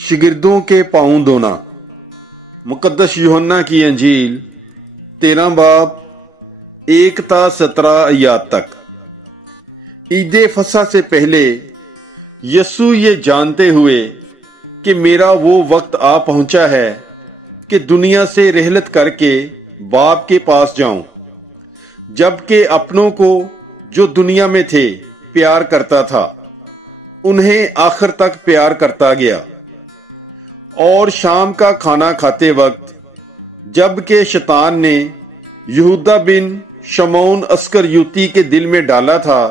शिगिर्दों के पाँव धोना। मुकद्दस यूहन्ना की अंजील 13 बाब 1 ता 17 आयत तक। ईदे फसह से पहले यीशु ये जानते हुए कि मेरा वो वक्त आ पहुंचा है कि दुनिया से रहलत करके बाप के पास जाऊं, जबकि अपनों को जो दुनिया में थे प्यार करता था, उन्हें आखिर तक प्यार करता गया। और शाम का खाना खाते वक्त जबकि शैतान ने यहूदा बिन शमौन अस्करयूती के दिल में डाला था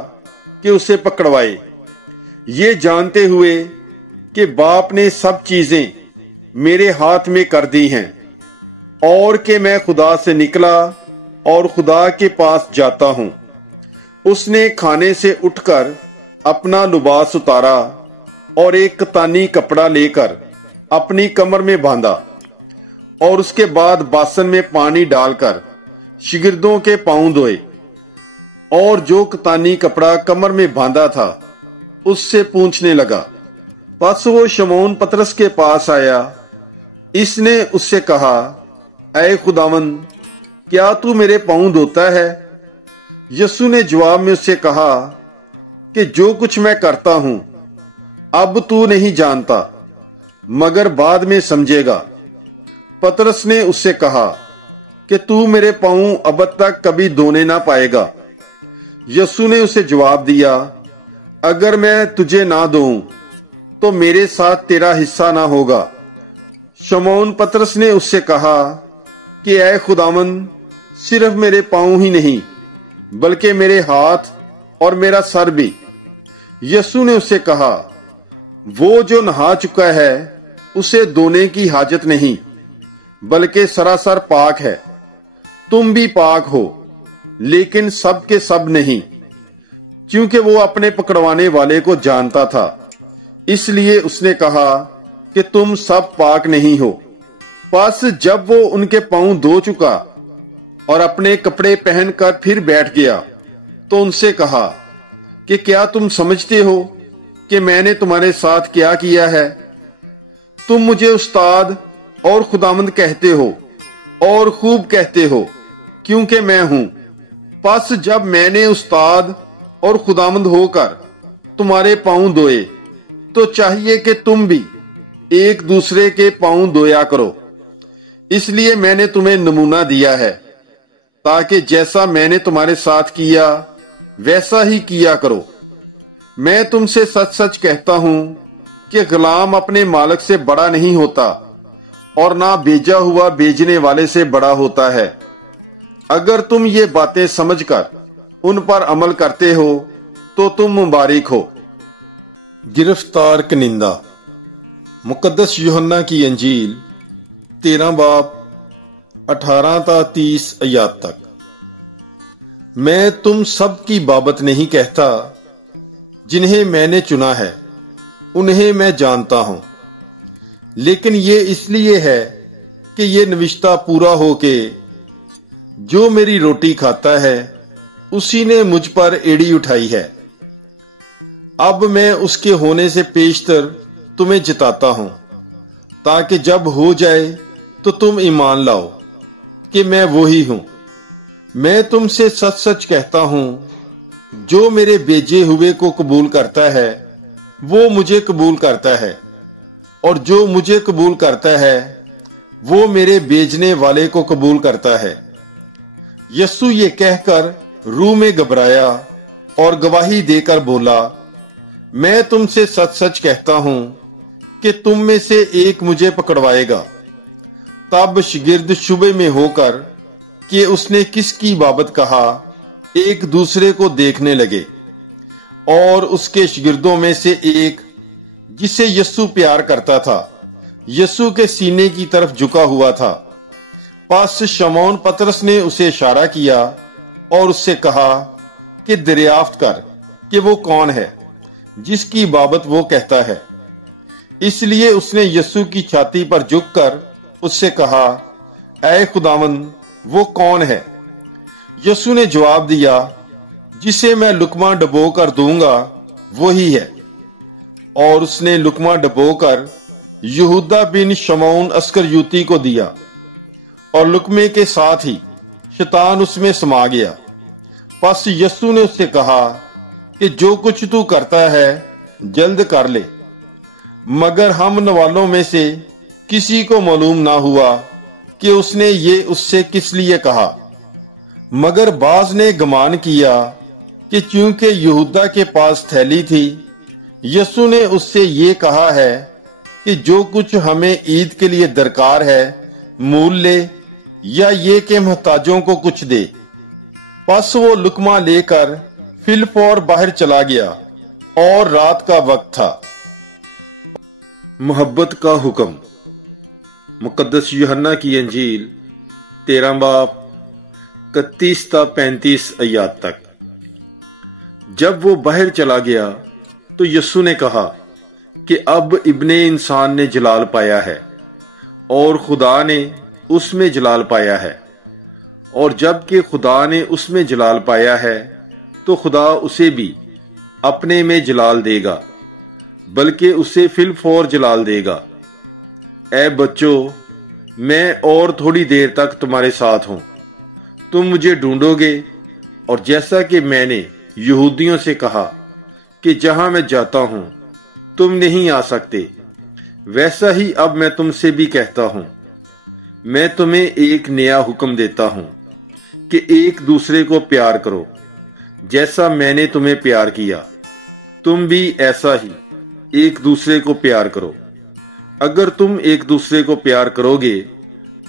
कि उसे पकड़वाए, ये जानते हुए कि बाप ने सब चीजें मेरे हाथ में कर दी हैं और कि मैं खुदा से निकला और खुदा के पास जाता हूं, उसने खाने से उठकर अपना लिबास उतारा और एक कतानी कपड़ा लेकर अपनी कमर में बांधा और उसके बाद बासन में पानी डालकर शिगिर्दों के पाँव धोए और जो कतानी कपड़ा कमर में बांधा था उससे पूछने लगा। पस वो शमौन पतरस के पास आया, इसने उससे कहा, ऐ खुदावंद, क्या तू मेरे पाँव धोता है? यीशु ने जवाब में उससे कहा कि जो कुछ मैं करता हूं अब तू नहीं जानता, मगर बाद में समझेगा। पतरस ने उससे कहा कि तू मेरे पाँव अब तक कभी धोने ना पाएगा। यीशु ने उसे जवाब दिया, अगर मैं तुझे ना धोऊं तो मेरे साथ तेरा हिस्सा ना होगा। शमौन पतरस ने उससे कहा कि ऐ खुदावंद, सिर्फ मेरे पाँव ही नहीं बल्कि मेरे हाथ और मेरा सर भी। यीशु ने उससे कहा, वो जो नहा चुका है उसे धोने की हाजत नहीं, बल्कि सरासर पाक है। तुम भी पाक हो, लेकिन सब के सब नहीं, क्योंकि वो अपने पकड़वाने वाले को जानता था, इसलिए उसने कहा कि तुम सब पाक नहीं हो। बस जब वो उनके पाँव धो चुका और अपने कपड़े पहनकर फिर बैठ गया तो उनसे कहा कि क्या तुम समझते हो कि मैंने तुम्हारे साथ क्या किया है? तुम मुझे उस्ताद और खुदावंद कहते हो और खूब कहते हो, क्योंकि मैं हूं। बस जब मैंने उस्ताद और खुदावंद होकर तुम्हारे पाँव धोए तो चाहिए कि तुम भी एक दूसरे के पाँव धोया करो। इसलिए मैंने तुम्हें नमूना दिया है, ताकि जैसा मैंने तुम्हारे साथ किया वैसा ही किया करो। मैं तुमसे सच सच कहता हूं कि गुलाम अपने मालिक से बड़ा नहीं होता और ना भेजा हुआ भेजने वाले से बड़ा होता है। अगर तुम ये बातें समझकर उन पर अमल करते हो तो तुम मुबारक हो। गिरफ्तार कनिंदा। मुकद्दस यूहन्ना की अंजील 13 बाब 18 ता 30 आयत तक। मैं तुम सब की बाबत नहीं कहता, जिन्हें मैंने चुना है उन्हें मैं जानता हूं, लेकिन ये इसलिए है कि ये नविश्ता पूरा हो के जो मेरी रोटी खाता है उसी ने मुझ पर एड़ी उठाई है। अब मैं उसके होने से पेशतर तुम्हें जिताता हूं, ताकि जब हो जाए तो तुम ईमान लाओ कि मैं वो ही हूं। मैं तुमसे सच सच कहता हूं, जो मेरे भेजे हुए को कबूल करता है वो मुझे कबूल करता है, और जो मुझे कबूल करता है वो मेरे भेजने वाले को कबूल करता है। यीशु ये कहकर रूह में घबराया और गवाही देकर बोला, मैं तुमसे सच सच कहता हूं कि तुम में से एक मुझे पकड़वाएगा। तब शिगिर्द शुबे में होकर कि उसने किसकी बाबत कहा एक दूसरे को देखने लगे, और उसके शिगिर्दों में से एक, जिसे यीशु प्यार करता था, यीशु के सीने की तरफ झुका हुआ था। पास शमौन पतरस ने उसे इशारा किया और उससे कहा कि दरियाफ्त कर कि वो कौन है जिसकी बाबत वो कहता है। इसलिए उसने यीशु की छाती पर झुककर उससे कहा, ऐ खुदावंद, वो कौन है? यीशु ने जवाब दिया, जिसे मैं लुकमा डबो कर दूंगा वही है। और उसने लुकमा डबो कर यहूदा बिन शमौन अस्करयूती को दिया, और लुकमे के साथ ही शैतान उसमें समा गया। बस यीशु ने उससे कहा कि जो कुछ तू करता है जल्द कर ले। मगर हम नवालों में से किसी को मालूम ना हुआ कि उसने ये उससे किस लिए कहा। मगर बाज ने गुमान किया कि चूंकि यहूदा के पास थैली थी, यीशु ने उससे ये कहा है कि जो कुछ हमें ईद के लिए दरकार है मूल ले, या ये कि मोहताजों को कुछ दे। बस वो लुकमा लेकर फिलफौर बाहर चला गया, और रात का वक्त था। मोहब्बत का हुक्म। मुकद्दस यूहन्ना की अंजील 13 बाब 31 ता 35 आयत तक। जब वो बाहर चला गया तो यीशु ने कहा कि अब इब्ने इंसान ने जलाल पाया है, और खुदा ने उसमें जलाल पाया है। और जबकि खुदा ने उसमें जलाल पाया है, तो खुदा उसे भी अपने में जलाल देगा, बल्कि उसे फिलफौर जलाल देगा। ऐ बच्चों, मैं और थोड़ी देर तक तुम्हारे साथ हूं। तुम मुझे ढूंढोगे, और जैसा कि मैंने यहूदियों से कहा कि जहां मैं जाता हूं तुम नहीं आ सकते, वैसा ही अब मैं तुमसे भी कहता हूं। मैं तुम्हें एक नया हुक्म देता हूं कि एक दूसरे को प्यार करो, जैसा मैंने तुम्हें प्यार किया, तुम भी ऐसा ही एक दूसरे को प्यार करो। अगर तुम एक दूसरे को प्यार करोगे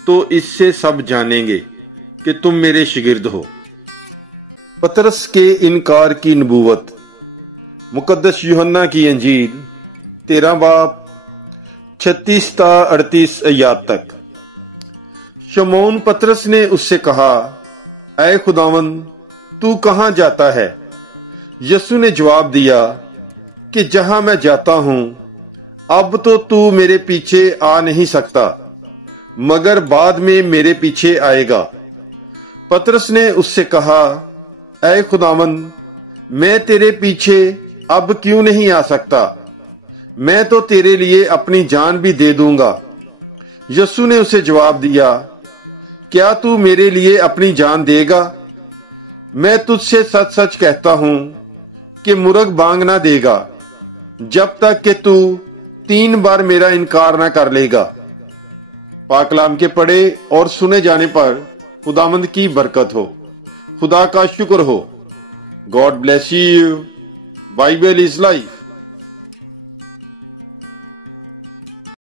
तो इससे सब जानेंगे कि तुम मेरे शागिर्द हो। पतरस के इनकार की नबूवत। मुकद्दस यूहन्ना की अंजील 13 बाब 36 ता 38 आयत तक। शमौन पतरस ने उससे कहा, ऐ खुदावंद, तू कहां जाता है? यीशु ने जवाब दिया कि जहां मैं जाता हूं अब तो तू मेरे पीछे आ नहीं सकता, मगर बाद में मेरे पीछे आएगा। पतरस ने उससे कहा, ऐ खुदावंद, मैं तेरे पीछे अब क्यों नहीं आ सकता? मैं तो तेरे लिए अपनी जान भी दे दूंगा। यीशु ने उसे जवाब दिया, क्या तू मेरे लिए अपनी जान देगा? मैं तुझसे सच सच कहता हूं कि मुर्ग बांग ना देगा जब तक कि तू 3 बार मेरा इनकार ना कर लेगा। पाक कलाम के पढ़े और सुने जाने पर खुदावंद की बरकत हो, खुदा का शुक्र हो। God bless you. Bible is life.